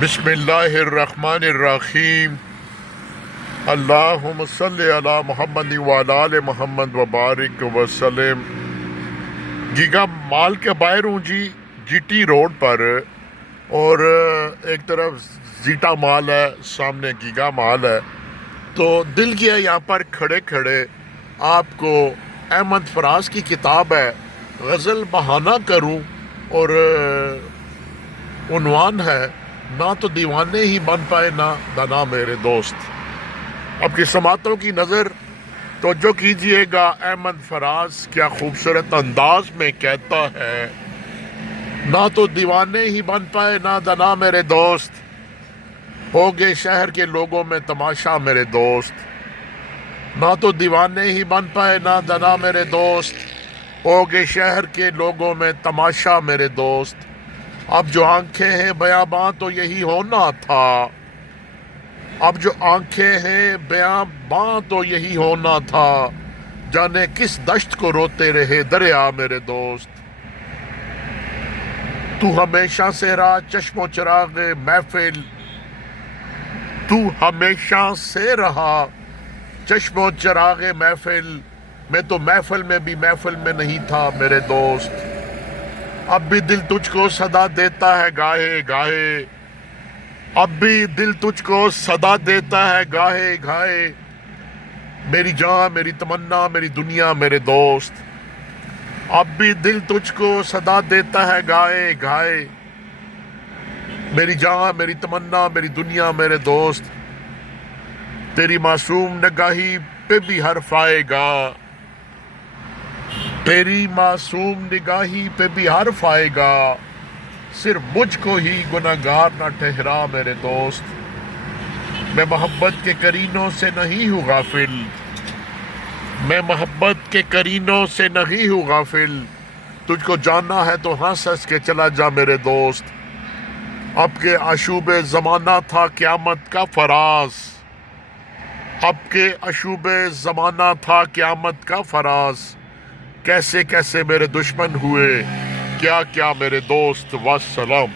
بسم اللہ الرحمن الرحیم۔ اللہم صلی علی محمد وعلی آل محمد وبارک وسلم۔ گیگا مال کے باہر ہوں جی ٹی روڈ پر، اور ایک طرف زیٹا مال ہے، سامنے گیگا مال ہے۔ تو دل کیا یہاں پر کھڑے کھڑے آپ کو احمد فراز کی کتاب ہے غزل بہانہ کروں، اور عنوان ہے نہ تو دیوانے ہی بن پائے نہ دنا میرے دوست۔ اب کی سماعتوں کی نظر توجہ کیجئے گا، احمد فراز کیا خوبصورت انداز میں کہتا ہے، نہ تو دیوانے ہی بن پائے نہ دنا میرے دوست، ہو گئے شہر کے لوگوں میں تماشا میرے دوست۔ نہ تو دیوانے ہی بن پائے نہ دنا میرے دوست، ہو گئے شہر کے لوگوں میں تماشا میرے دوست۔ اب جو آنکھیں ہیں بیاباں تو یہی ہونا تھا، اب جو آنکھیں ہیں بیاباں تو یہی ہونا تھا، جانے کس دشت کو روتے رہے دریا میرے دوست۔ تو ہمیشہ سے رہا چشم و چراغ محفل، تو ہمیشہ سے رہا چشم و چراغ محفل، میں تو محفل میں بھی محفل میں نہیں تھا میرے دوست۔ اب بھی دل تجھ کو صدا دیتا ہے گاہے گاہے، اب بھی دل تجھ کو صدا دیتا ہے گاہے گاہے، میری جان میری تمنا میری دنیا میرے دوست۔ اب بھی دل تجھ کو صدا دیتا ہے گاہے گاہے، میری جان میری تمنا میری دنیا میرے دوست۔ تیری معصوم نگاہی پہ بھی حرف آئے گا، تیری معصوم نگاہی پہ بھی حرف آئے گا، صرف مجھ کو ہی گناہگار نہ ٹھہرا میرے دوست۔ میں محبت کے کرینوں سے نہیں ہوں غافل، میں محبت کے کرینوں سے نہیں ہوں غافل، تجھ کو جاننا ہے تو ہنس ہنس کے چلا جا میرے دوست۔ اب کے آشوب زمانہ تھا قیامت کا فراز، اب کے آشوب زمانہ تھا قیامت کا فراز، کیسے کیسے میرے دشمن ہوئے کیا کیا میرے دوست، والسلام۔